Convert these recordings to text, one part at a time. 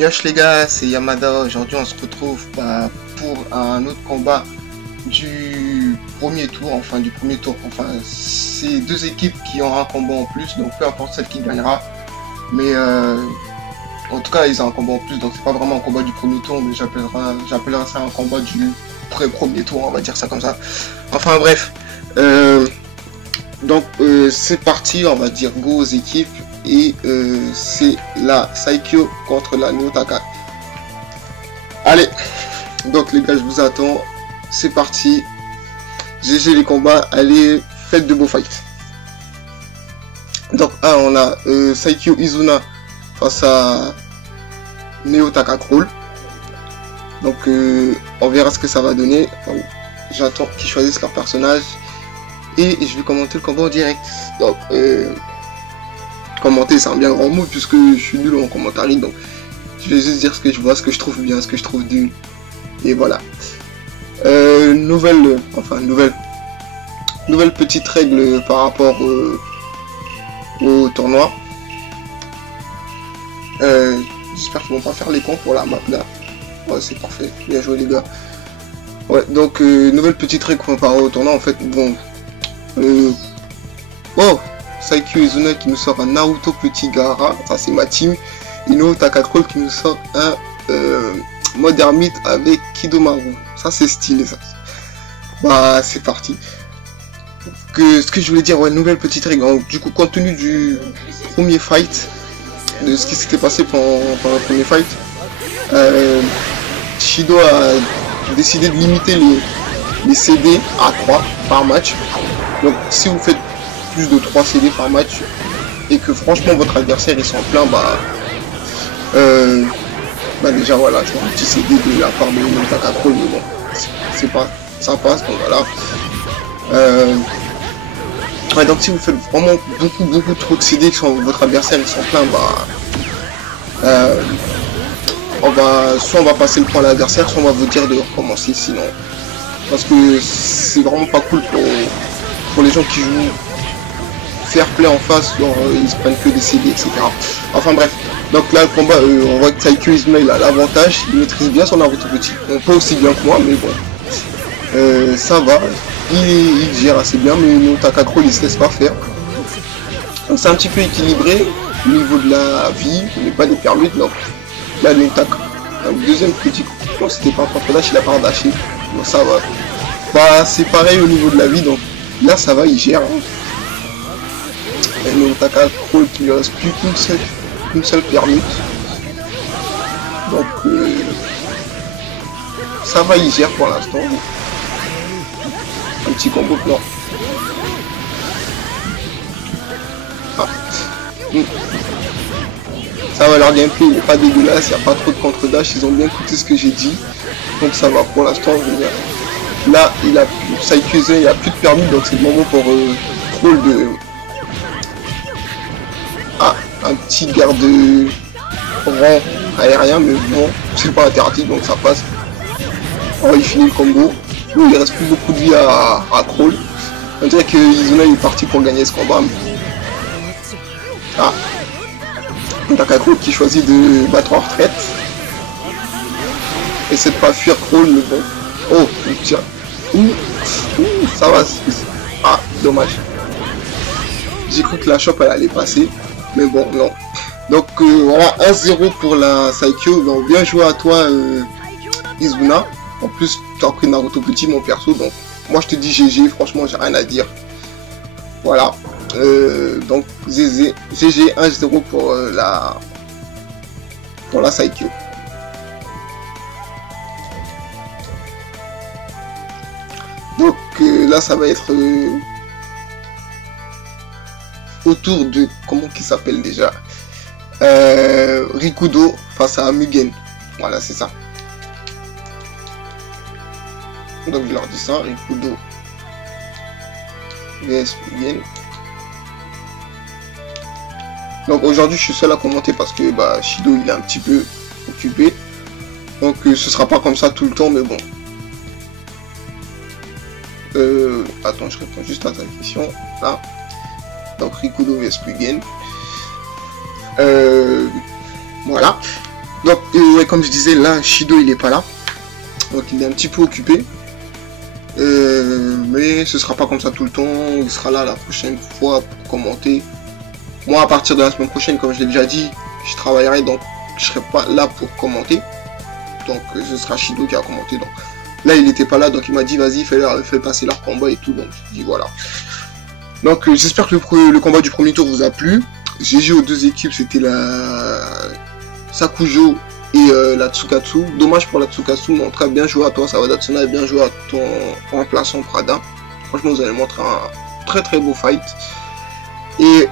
Yosh les gars, c'est Yamada. Aujourd'hui on se retrouve pour un autre combat du premier tour, enfin c'est deux équipes qui ont un combat en plus, donc peu importe celle qui gagnera, mais en tout cas ils ont un combat en plus, donc c'est pas vraiment un combat du premier tour, mais j'appellerai ça un combat du premier tour, on va dire ça comme ça. Enfin bref, donc c'est parti, on va dire go aux équipes, et c'est la Saikyo contre la Neotaka. Allez, donc les gars, je vous attends, c'est parti. GG les combats, allez, faites de beaux fights. Donc on a Saikyo Izuna face à Neotaka Crawl. Donc on verra ce que ça va donner. J'attends qu'ils choisissent leur personnage et je vais commenter le combat en direct. Donc commenter, c'est un bien grand mot puisque je suis nul en commentaire, donc je vais juste dire ce que je vois, ce que je trouve bien, ce que je trouve nul, et voilà. Nouvelle petite règle par rapport au tournoi. J'espère qu'ils vont pas faire les cons pour la map là. Ouais, c'est parfait, bien joué les gars. Ouais, donc nouvelle petite règle par rapport au tournoi, en fait. Bon, Saikyo Izuna qui nous sort un Naruto Petit Gaara, ça c'est ma team. Et Neotaka Crawl qui nous sort un mode ermite avec Kidomaru, ça c'est stylé ça. Bah c'est parti. Ce que je voulais dire, ouais, nouvelle petite règle. Donc, du coup, compte tenu du premier fight, de ce qui s'était passé pendant le premier fight, Shido a décidé de limiter les CD à 3 par match. Donc si vous faites plus de 3 CD par match et que franchement votre adversaire il s'en plaint, déjà voilà, tu vois, un petit CD de la part de Neotaka Crawl, mais bon, c'est pas, ça passe, donc voilà. Ouais, donc si vous faites vraiment beaucoup trop de CD que votre adversaire il s'en plaint, soit on va passer le point à l'adversaire, soit on va vous dire de recommencer, sinon, parce que c'est vraiment pas cool pour les gens qui jouent fair play en face, genre ils se prennent que des CD, etc. Enfin bref, donc là le combat, on voit que Saikyo Izuna il a l'avantage, il maîtrise bien son Naruto Petit, pas aussi bien que moi, mais bon, ça va, il gère assez bien, mais Neotaka Crawl il se laisse pas faire. Donc c'est un petit peu équilibré au niveau de la vie, mais pas des perlutes, donc là Neotaka, un deuxième petit coup, non c'était pas un contre-dash, il a pas redashé, donc ça va. Bah c'est pareil au niveau de la vie, donc là ça va, il gère. Et Neotaka Crawl qui lui reste plus qu'une seule permute. Donc ça va, il gère pour l'instant. Un petit combo plan. Ça va, leur gameplay il n'est pas dégueulasse, il n'y a pas trop de contre-dash, ils ont bien écouté ce que j'ai dit. Donc ça va pour l'instant. Là il a Saikyo Izuna, il a plus de permis, donc c'est le moment pour Crawl de... un petit garde rang aérien, mais bon, c'est pas interdit, donc ça passe. Oh, il finit le combo. Il reste plus beaucoup de vie à Crawl. On dirait que Izuna est parti pour gagner ce combat. Neotaka Crawl qui choisit de battre en retraite. Essaie de pas fuir Crawl, mais bon. Oh, il tire. Ça va. Dommage. J'ai cru que la chope elle allait passer. Mais bon, non. Donc voilà, 1-0 pour la Saikyo. Donc bien joué à toi, Izuna. En plus, tu as pris Naruto Petit, mon perso. Donc moi, je te dis GG. Franchement, j'ai rien à dire. Voilà. Donc GG 1-0 pour la Saikyo. Donc là, ça va être... autour de, comment qu'il s'appelle déjà, Rikudo face à Mugen. Voilà, c'est ça. Donc je leur dis ça, Rikudo vs Mugen. Donc aujourd'hui je suis seul à commenter parce que Shido il est un petit peu occupé. Donc ce sera pas comme ça tout le temps, mais bon. Attends, je réponds juste à ta question là. Donc Rikudo vs Mugen. Voilà. Donc, ouais, comme je disais, là, Shido, il est pas là. Donc, il est un petit peu occupé. Mais ce sera pas comme ça tout le temps. Il sera là la prochaine fois pour commenter. Moi, à partir de la semaine prochaine, comme je l'ai déjà dit, je travaillerai, donc je serai pas là pour commenter. Donc, ce sera Shido qui a commenté. Donc, là, il était pas là, donc il m'a dit, vas-y, fais passer leur combat et tout. Donc, je dis, voilà. Donc, j'espère que le combat du premier tour vous a plu. GG aux deux équipes, c'était la Sakujo et la Tsukatsu. Dommage pour la Tsukatsu, mais en tout cas, bien joué à toi, Sawadatsuna, et bien joué à ton remplaçant Prada. Franchement, vous avez montré un très très beau fight. Et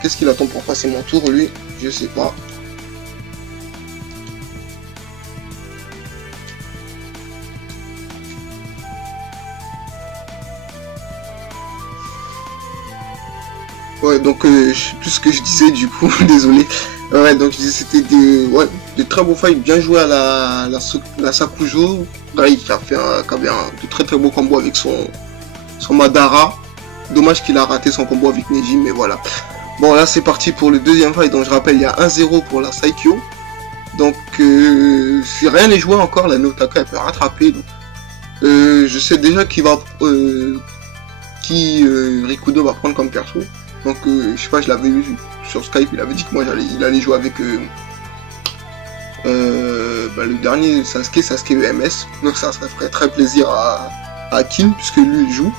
qu'est-ce qu'il attend pour passer mon tour, lui? Je sais pas. Ouais, donc je sais plus ce que je disais du coup, désolé. Ouais, donc je disais c'était de très beaux fights, bien joué à la Sakujo. Là, qui avait de très très beaux combos avec son Madara. Dommage qu'il a raté son combo avec Neji, mais voilà. Bon, là c'est parti pour le deuxième fight, donc je rappelle, il y a 1-0 pour la Saikyo. Donc, si rien n'est joué encore, la Notaka elle peut rattraper. Donc, je sais déjà Rikudo va prendre comme perso. Donc je sais pas, je l'avais vu sur Skype, il avait dit que moi il allait jouer avec le dernier Sasuke EMS. Donc ça ferait très plaisir à Kim, puisque lui il joue.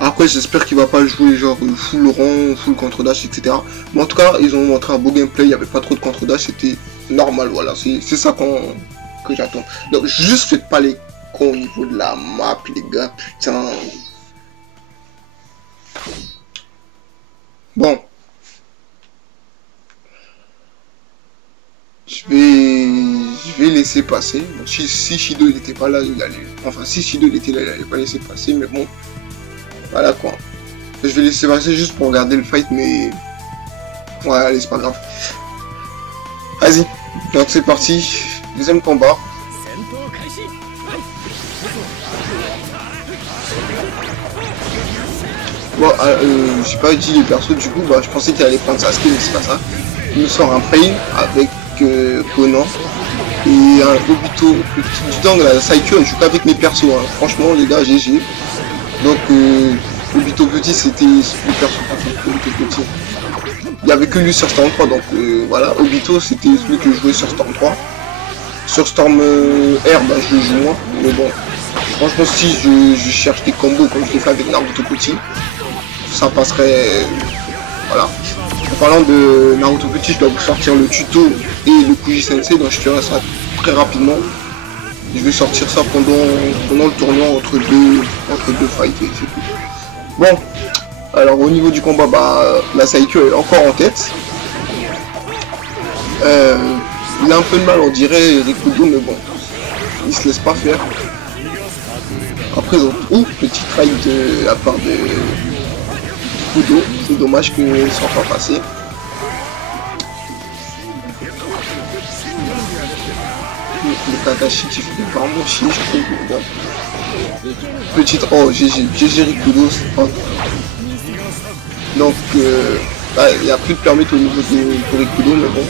Après j'espère qu'il va pas jouer genre full rang, full contre-dash, etc. Mais en tout cas ils ont montré un beau gameplay, il n'y avait pas trop de contre-dash, c'était normal, voilà, c'est ça que j'attends. Donc juste faites pas les cons au niveau de la map les gars, putain. Bon, je vais laisser passer. Bon, si Shido il était pas là, si Shido il était là, il allait pas laisser passer, mais bon, voilà quoi. Je vais laisser passer juste pour regarder le fight, mais ouais, allez, c'est pas grave. Vas-y, donc c'est parti, deuxième combat. Bon, j'ai pas dit les persos du coup, je pensais qu'il allait prendre Sasuke, mais c'est pas ça. Il me sort un Pain avec Conan et un Obito. Du temps, la Saikyo, je joue qu'avec mes persos, hein. Franchement les gars, GG. Donc Obito Petit, c'était le perso Obito Petit. Il n'y avait que lui sur Storm 3, donc voilà. Obito, c'était celui que je jouais sur Storm 3. Sur Storm R, je le joue moins, mais bon. Franchement, si je cherche des combos comme je l'ai fait avec Naruto Petit, ça passerait, voilà. En parlant de Naruto Petit, je dois vous sortir le tuto et le Kuji Sensei, donc je ferai ça très rapidement. Je vais sortir ça pendant le tournoi entre deux fights, et c'est tout. Bon, alors au niveau du combat, la Saikyo est encore en tête. Il a un peu de mal, on dirait, Rikudo, mais bon, il se laisse pas faire. Après, petit trail de la part de Kudo, c'est dommage que ça soit pas passé. Le Kakashi qui fait vraiment chier, je trouve. Bon. Petite. Oh, GG Rikudo. Donc, il n'y a plus de permis au niveau de Rikudo, mais bon.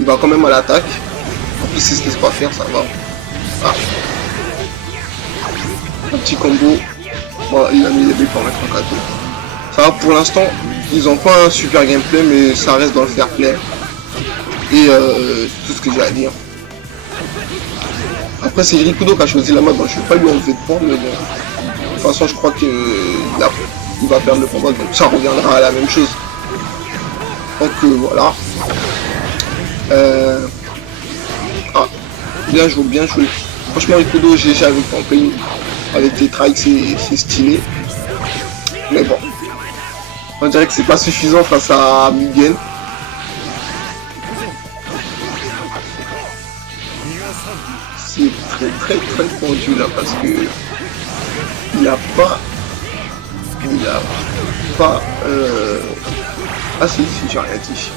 Il va quand même à l'attaque. En plus, il se laisse pas faire, ça va. Ah. Un petit combo. Bon, il a mis les billes pour mettre un cadeau. Ça va, pour l'instant, ils ont pas un super gameplay, mais ça reste dans le fair play. Et tout ce que j'ai à dire. Après, c'est Rikudo qui a choisi la map, donc je vais pas lui enlever de points, mais bon. De toute façon, je crois qu'il va perdre le combat, donc ça reviendra à la même chose. Donc voilà. Bien joué, bien joué. Franchement, Rikudo, GG avec ton pays, avec tes trikes, c'est stylé. Mais bon, on dirait que c'est pas suffisant face à Mugen. C'est très tendu là parce que il a pas ah si j'ai rien dit.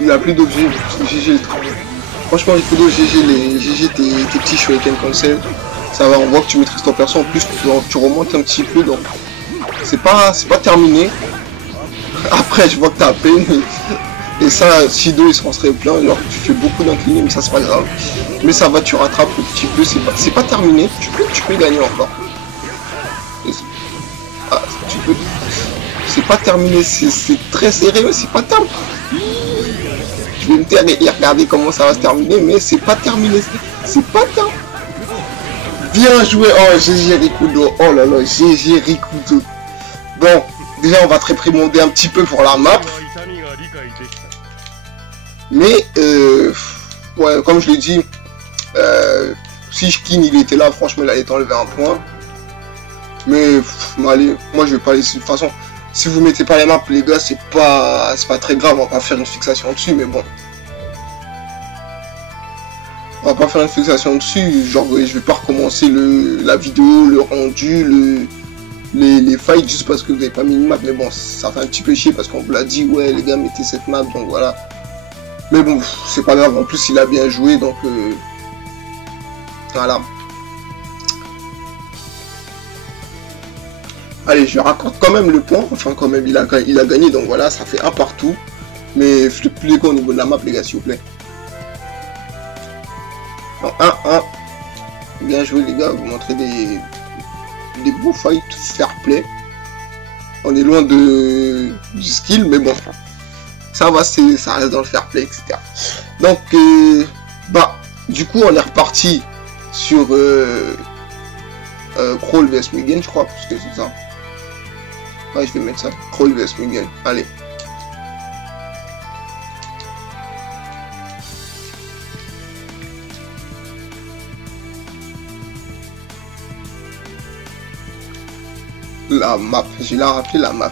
Il a plus d'objets. GG le truc. Franchement Rikudo, GG tes petits Shuriken Cancel. Ça va, on voit que tu maîtrises ton perso, en plus tu remontes un petit peu, donc c'est pas terminé. Après je vois que t'as peine, Et ça, Shido il s'en serait plein, genre tu fais beaucoup d'inclinés, mais ça c'est pas grave. Mais ça va, tu rattrapes un petit peu, c'est pas terminé, tu peux gagner encore. Ah, tu peux. C'est pas terminé, c'est très serré, mais c'est pas terminé. Je vais me taire et regarder comment ça va se terminer, mais c'est pas terminé, c'est pas terminé. Bien joué, oh GG Rikudo, oh là là, GG Rikudo. Bon, déjà on va te réprimander un petit peu pour la map. Mais, ouais, comme je l'ai dit, si Shkin il était là, franchement il allait t'enlever un point. Mais, allez, moi je vais pas laisser, de toute façon, si vous mettez pas les maps les gars, c'est pas très grave, on va pas faire une fixation dessus, mais bon. On va pas faire une fixation dessus, genre je vais pas recommencer la vidéo, le rendu, les fights juste parce que vous avez pas mis une map, mais bon, ça fait un petit peu chier parce qu'on vous l'a dit, ouais les gars mettez cette map, donc voilà. Mais bon, c'est pas grave, en plus il a bien joué, donc voilà. Allez, je raccorde quand même le point, enfin quand même il a gagné, donc voilà, ça fait un partout. Mais flippez au niveau de la map les gars, s'il vous plaît. Donc 1-1. Bien joué les gars, vous montrez des beaux fights, fair play. On est loin du skill, mais bon. Ça va, ça reste dans le fair play, etc. Donc, bah, du coup, on est reparti sur Crawl vs Mugen, je crois, parce que c'est ça. Ouais, je vais mettre ça. Crawl vs Mugen. Allez. La map, j'ai là rappelé la map.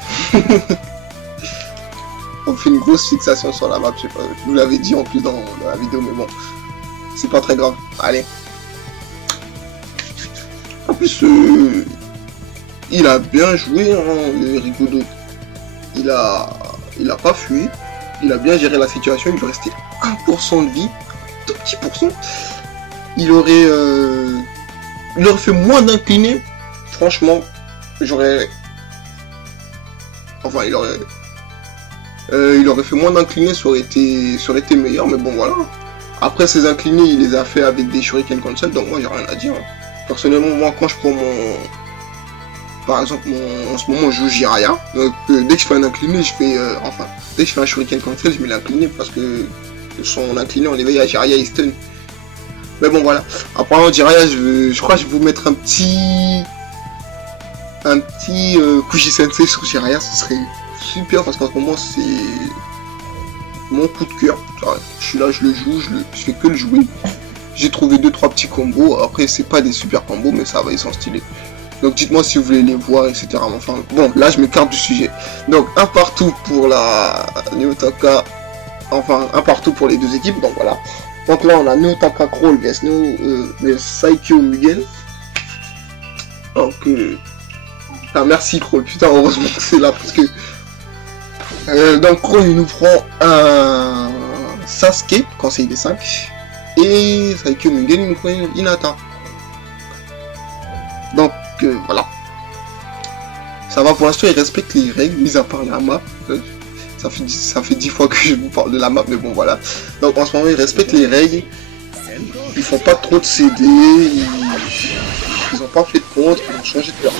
On fait une grosse fixation sur la map, je sais pas, je vous l'avais dit en plus dans la vidéo, mais bon, c'est pas très grave. Allez. En plus, il a bien joué, hein, Rikudo. Il a pas fui, il a bien géré la situation, il lui restait 1% de vie, tout petit pourcent. Il aurait fait moins d'incliné, franchement. Enfin, il aurait fait moins d'inclinés, ça aurait été meilleur, mais bon voilà. Après ces inclinés, il les a fait avec des shuriken concept, donc moi j'ai rien à dire. Personnellement, moi quand je prends par exemple, en ce moment je joue Jiraiya, donc dès que je fais un incliné, je fais, dès que je fais un shuriken concept, je mets l'incliné parce que son incliné en éveil à Jiraiya et stun. Mais bon voilà. Après Jiraiya, je crois que je vais vous mettre un petit Kuji Sensei sur Jiraiya, ce serait super parce qu'en ce moment c'est mon coup de cœur. Je suis là, je le joue, je fais que le jouer. J'ai trouvé 2-3 petits combos, après c'est pas des super combos mais ça va, ils sont stylés. Donc dites-moi si vous voulez les voir, etc. Enfin bon, là je m'écarte du sujet. Donc un partout pour la Neotaka, enfin un partout pour les deux équipes, donc voilà. Donc là on a Neotaka Crawl vs Saikyo Mugen. Donc ah, merci Crawl, putain heureusement que c'est là parce que donc Crawl il nous prend un Sasuke, conseil des 5, et Saikyo Mugen il nous prend une Hinata. Donc voilà, ça va pour l'instant, il respecte les règles, mis à part la map. Ça fait 10 fois que je vous parle de la map, mais bon voilà. Donc en ce moment il respecte les règles, ils font pas trop de CD, ils ont pas fait de contre, ils ont changé de perso,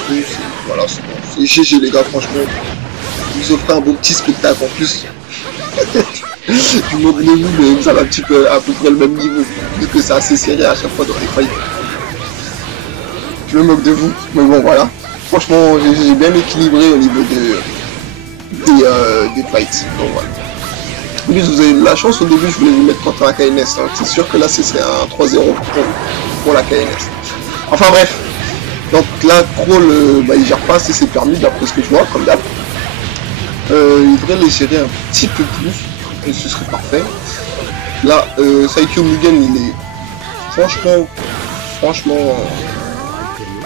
voilà, c'est bon, c'est GG les gars, franchement. Ils offrent un beau petit spectacle en plus. Je me moque de vous, mais ça va un petit peu à peu près le même niveau, vu que c'est assez serré à chaque fois dans les fights. Je me moque de vous, mais bon voilà. Franchement, j'ai bien équilibré au niveau des fights. Donc voilà. En plus, vous avez de la chance, au début je voulais vous mettre contre la KNS, hein. C'est sûr que là ce serait un 3-0 pour la KNS. Enfin bref. Donc là, Crawl, il gère pas assez ses permis d'après ce que je vois, comme d'hab. Il devrait les gérer un petit peu plus, et ce serait parfait. Là, Saikyo Mugen, il est franchement,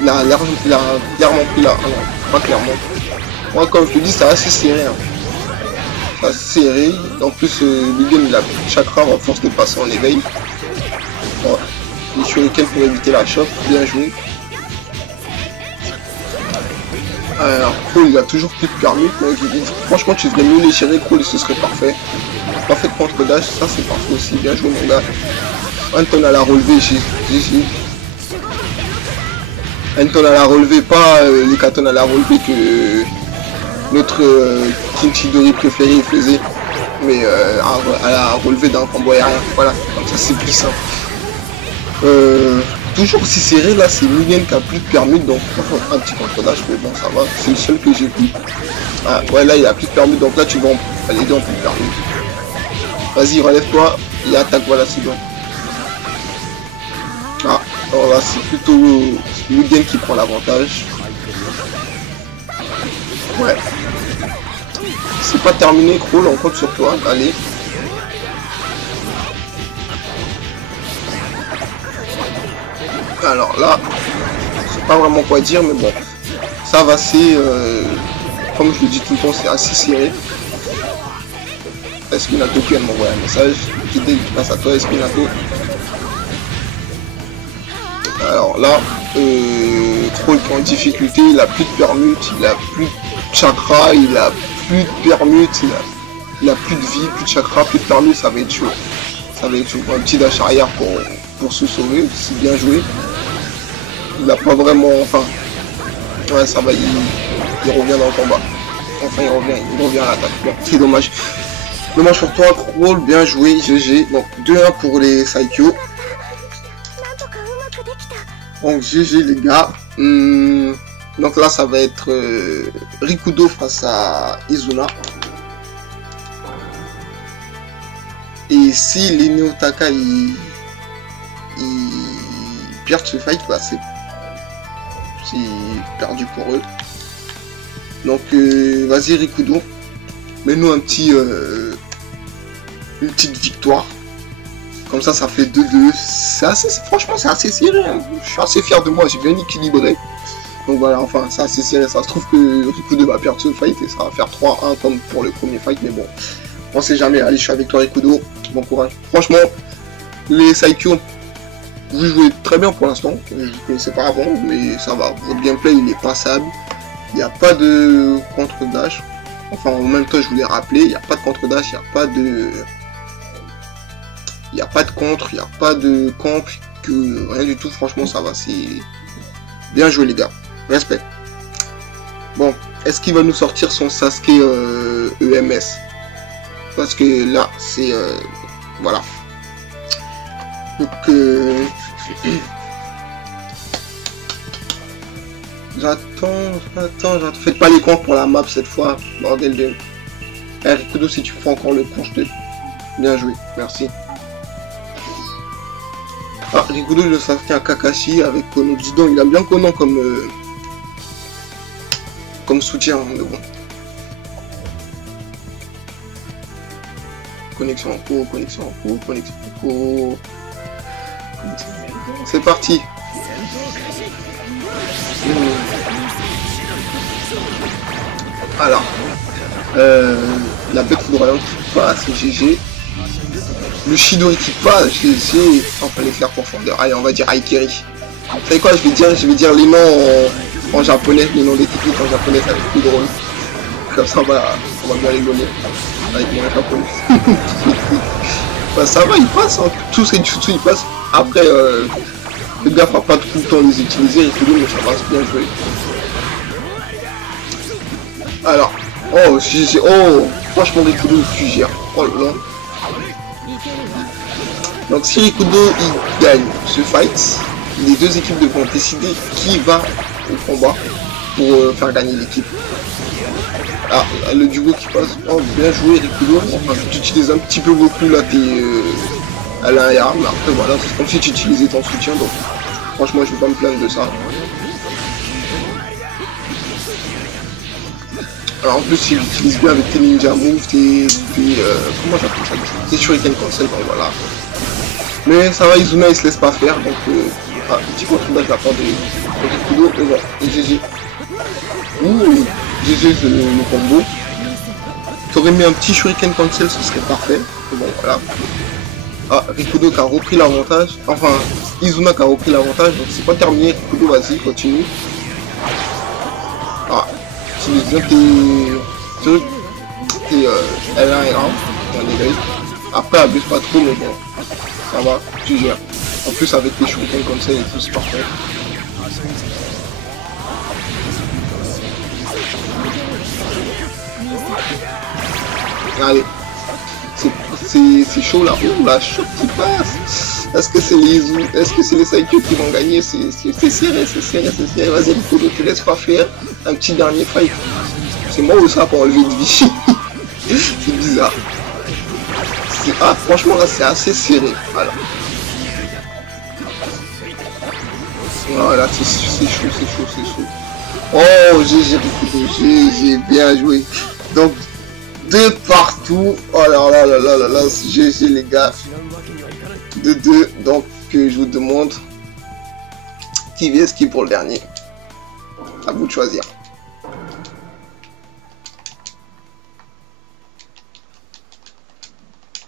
il a clairement pris là, pas clairement. Moi, comme je te dis, c'est assez serré. Hein. C'est assez serré. En plus, Mugen, il a chakra en force de passer en éveil. Voilà. Les shurikens pour éviter la choc, bien joué. Alors, Crawl, il a toujours plus de permis. Franchement, tu devrais mieux les gérer, Crawl, et ce serait parfait. pas fait de contre-dash, ça c'est parfait aussi, bien joué mon gars. Anton à la relevé, GG. Anton à la relevé, pas les Katon à la relevé que notre King Chidori préféré faisait, mais à la relevé d'un combo aérien, voilà, comme ça c'est plus simple. Toujours aussi serré, là c'est Mugen qui a plus de permis, donc un petit contre-dash, mais bon ça va, c'est le seul que j'ai pris. Ah ouais, là il a plus de permis, donc là tu vas les deux ont plus de permis. Vas-y, relève-toi et attaque, voilà, c'est bon. Ah, alors là c'est plutôt Mugen qui prend l'avantage. Ouais. C'est pas terminé, Crawl, on compte sur toi, allez. Alors là, je sais pas vraiment quoi dire, mais bon, ça va, c'est, comme je le dis tout le temps, c'est assez serré. Espinato qui vient de m'envoyer un message, qui passe à toi, Espinato. Alors là, Troll qui est en difficulté, il a plus de permute, il a plus de chakra, il a plus de permute, il a plus de vie, plus de chakra, plus de permute, ça va être chaud. Ça va être chaud. Un petit dash arrière pour se sauver, c'est bien joué. Il n'a pas vraiment, enfin, ouais, ça va, il revient dans le combat. Enfin, il revient à l'attaque. Bon, c'est dommage. Dommage pour toi, Crawl, bien joué, GG. Donc 2-1 pour les Saikyo. Donc GG les gars. Donc là ça va être Rikudo face à Izuna. Et si les Neotaka ils perdent ce fight, bah c'est perdu pour eux. Donc vas-y Rikudo, mets-nous une petite victoire. Comme ça fait 2-2. Franchement c'est assez serré. Hein. Je suis assez fier de moi, j'ai bien équilibré. Donc voilà, enfin c'est assez serré. Ça se trouve que Rikudo va perdre ce fight et ça va faire 3-1 comme pour le premier fight. Mais bon, on sait jamais. Allez, je suis avec toi Rikudo. Bon courage. Franchement, les Saikyo, vous jouez très bien pour l'instant. Je ne connaissais pas avant, mais ça va. Votre gameplay il est passable. Il n'y a pas de contre-dash. Enfin en même temps je voulais rappeler, il n'y a pas de contre-dash, il n'y a pas de... Il n'y a pas de contre, il n'y a pas de camp, que rien du tout, franchement ça va, c'est bien joué les gars, respect. Bon, est-ce qu'il va nous sortir son Sasuke EMS? Parce que là, c'est... voilà. Donc, j'attends, faites pas les comptes pour la map cette fois, bordel de... Rikudo, si tu fais encore le con, je te... Bien joué, merci. Ah, Rikudo le Sasuke à Kakashi avec Kono. Dis donc, il aime bien Kono comme soutien, hein, mais bon. Connexion en cours, connexion en cours, connexion en cours. C'est parti. Alors, la bête foudroyante qui passe, GG. Le Chidori qui passe, GG. Enfin, les faire profondeur. Allez, on va dire Aikiri. Vous savez quoi, je vais dire les noms en japonais, les noms des techniques en japonais, ça va être plus drôle. Comme ça, on va bien rigoler avec mon japonais. Bah, ça va, il passe, hein. Tout ce jutsu il passe. Après, le gars va pas tout le temps les utiliser, et tout le monde, ça va bien jouer. Alors, oh, franchement, Rikudo, tu gères. Oh là là. Donc, si Rikudo il gagne ce fight, les deux équipes devront décider qui va au combat pour faire gagner l'équipe. Ah, le duo qui passe. Oh, bien joué, Rikudo. Enfin, tu utilises un petit peu beaucoup là, t'es à l'arrière, mais après voilà, c'est comme si tu utilisais ton soutien, donc franchement, je vais pas me plaindre de ça. Alors en plus, il utilise bien avec tes ninja moves, comment j'appelle ça, tes shuriken cancel, donc voilà. Mais ça va, Izuna il se laisse pas faire, donc petit contre-dash de la part de Rikudo, et voilà, et GG. Ouh, GG le combo. T'aurais mis un petit shuriken cancel, ce serait parfait. Et bon, voilà. Ah, Rikudo qui a repris l'avantage, enfin Izuna qui a repris l'avantage, donc c'est pas terminé. Rikudo, vas-y, continue. Ah, utilise bien tes L1 et L1. point d'éveil. Après, abuse pas trop, mais bon, ça va, tu gères. En plus, avec les shurikens comme ça et tout, c'est parfait. Allez, c'est chaud là. Ouh, la chute qui passe. Est-ce que c'est les Saikyo qui vont gagner? C'est serré, c'est serré. Vas-y, Rikudo, te laisse pas faire un petit dernier fight. C'est moi ou ça pour enlever de vie? C'est bizarre. Ah, franchement, là, c'est assez serré. Voilà. Voilà, c'est chaud. Oh, GG Rikudo, GG, bien joué. Donc, de partout. Oh là là, GG les gars. De 2, donc je vous demande qui vient ski pour le dernier. À vous de choisir.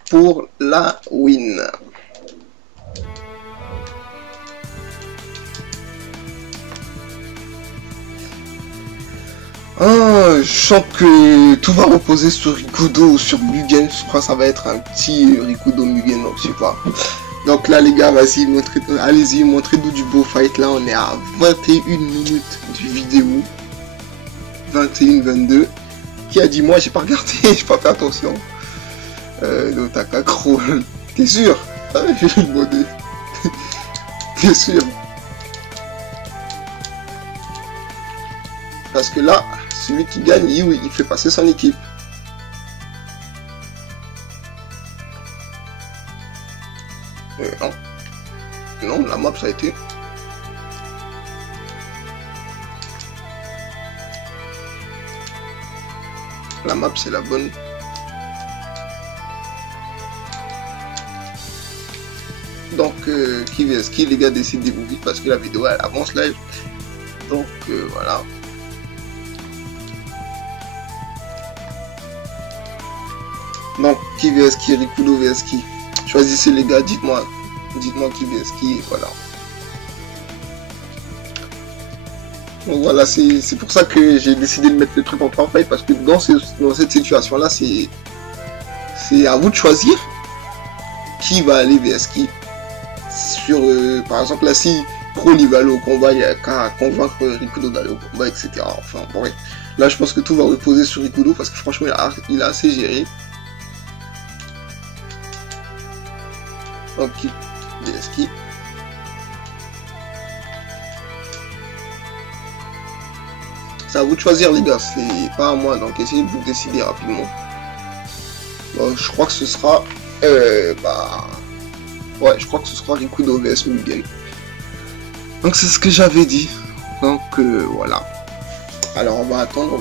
Pour la win. Ah, je sens que tout va reposer sur Rikudo ou sur Mugen. Je crois que ça va être un petit Rikudo Mugen, donc je sais pas. Donc là les gars, vas-y, allez-y, montrez-nous du beau fight. Là on est à 21 minutes du vidéo. 21-22. Qui a dit moi? J'ai pas regardé, j'ai pas fait attention. L'Otaka Crawl. T'es sûr? Ah, j'ai demandé. T'es sûr? Parce que là, celui qui gagne, il fait passer son équipe. Non. Non, la map ça a été. La map c'est la bonne. Donc qui vs qui les gars, décidez-vous vite parce que la vidéo elle avance live. Donc voilà. Donc qui vs qui, Rikudo vs qui. Choisissez les gars, dites-moi qui vs qui, voilà. Donc voilà, c'est pour ça que j'ai décidé de mettre le truc en 3 fights parce que dans cette situation là, c'est à vous de choisir qui va aller vs qui. Sur par exemple là, si Crawl il va aller au combat, il y a qu'à convaincre Rikudo d'aller au combat, etc. Enfin bon, ouais. Là je pense que tout va reposer sur Rikudo parce que franchement il a assez géré. Donc qui vs qui. C'est à vous de choisir les gars, c'est pas à moi, donc essayez de vous décider rapidement. Bon, je crois que ce sera ouais, je crois que ce sera Rikudo vs Mugen. Donc c'est ce que j'avais dit. Donc voilà. Alors on va attendre.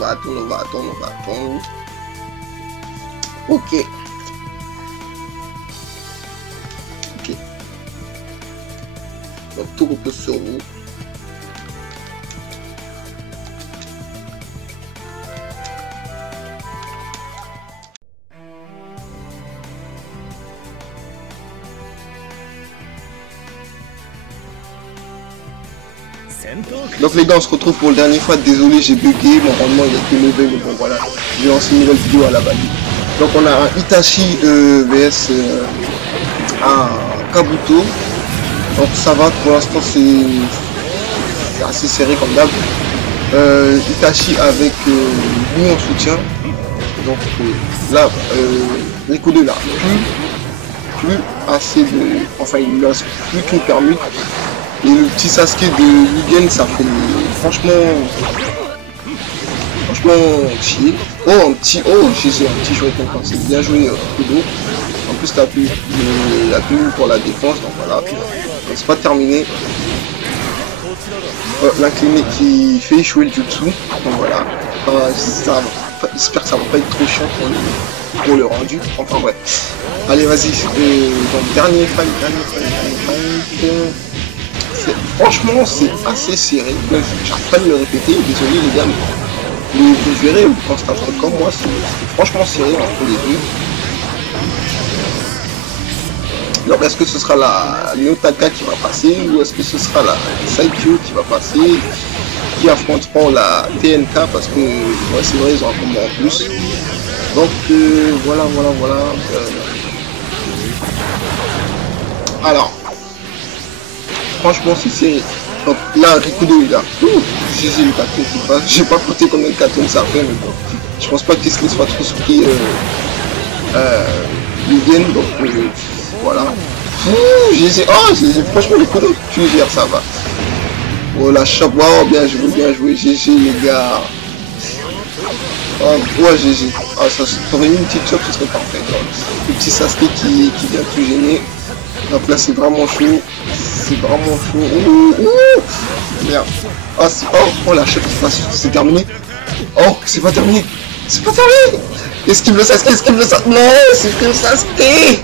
Ok. Donc tout repose sur vous. Donc les gars, on se retrouve pour le dernier fight. Désolé, j'ai bugué, mon rendement il a été mauvais, mais bon voilà, j'ai lancé une nouvelle vidéo à la balle. Donc on a un Itachi vs un Kabuto. Donc ça va, pour l'instant c'est assez serré comme d'hab. Itachi avec lui en soutien. Donc là, Rikudo là, plus assez de... Enfin il ne reste plus qu'une permute. Et le petit Sasuke de Mugen, ça fait franchement chier. Oh un petit shuriken, c'est bien joué Rikudo. En plus t'as pu pour la défense, donc voilà. C'est pas terminé. L'incliné qui fait échouer le jutsu. Donc voilà. J'espère que ça va pas être trop chiant pour le rendu. Enfin ouais. Allez vas-y. Donc dernier fight. Franchement c'est assez serré. J'arrive pas de le répéter. Désolé les gars. Mais vous verrez, vous constaterez comme moi, c'est franchement serré entre les deux. Alors est-ce que ce sera la Lyotaka qui va passer ou est-ce que ce sera la Saikyo qui va passer? qui affronteront la TNK parce que ouais, c'est vrai, ils ont un combat en plus. Donc voilà. Alors, franchement, si c'est... Donc là, Rikudo il a... GG le carton qui passe. J'ai pas compté combien de cartons ça fait, mais bon. Je pense pas qu'il soit trop surpris Mugen, donc voilà. GG, oh GG, franchement Rikudo, tu gères, ça va. Oh la chope, wow, bien joué, GG les gars. Oh, ouais GG. Ah, ça aurait eu une petite chope, ce serait parfait. Le petit Sasuke qui vient tout gêner. Donc là c'est vraiment chaud. C'est vraiment chaud. Merde. Oh, oh la chope qui passe, c'est terminé. Oh, c'est pas terminé. C'est pas terminé. Esquive le Sasuke, Non, c'est que le Sasuke.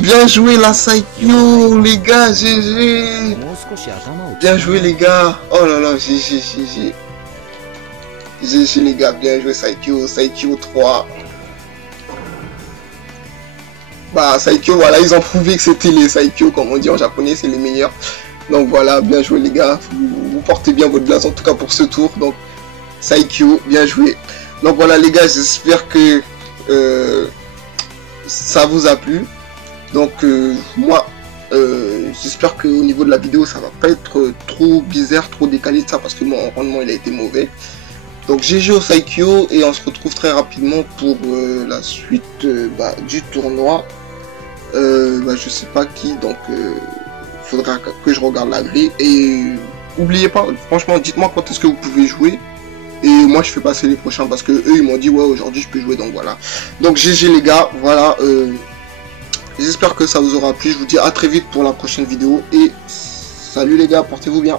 Bien joué la Saikyo, les gars, GG. Bien joué les gars. Oh là là, GG. GG les gars, bien joué Saikyo 3. Bah Saikyo, voilà, ils ont prouvé que c'était les Saikyo, comme on dit en japonais, c'est les meilleurs. Donc voilà, bien joué les gars, vous portez bien votre place en tout cas pour ce tour. Donc Saikyo, bien joué. Donc voilà les gars, j'espère que ça vous a plu. Donc moi j'espère que au niveau de la vidéo ça va pas être trop bizarre, trop décalé de ça, parce que mon rendement il a été mauvais. Donc GG au Saikyo, et on se retrouve très rapidement pour la suite du tournoi. Je sais pas qui, donc faudra que je regarde la grille. Et n'oubliez pas, franchement, dites-moi quand est-ce que vous pouvez jouer. Et moi je fais passer les prochains parce que eux ils m'ont dit ouais aujourd'hui je peux jouer, donc voilà. Donc GG les gars, voilà. J'espère que ça vous aura plu. Je vous dis à très vite pour la prochaine vidéo. Et salut les gars, portez-vous bien.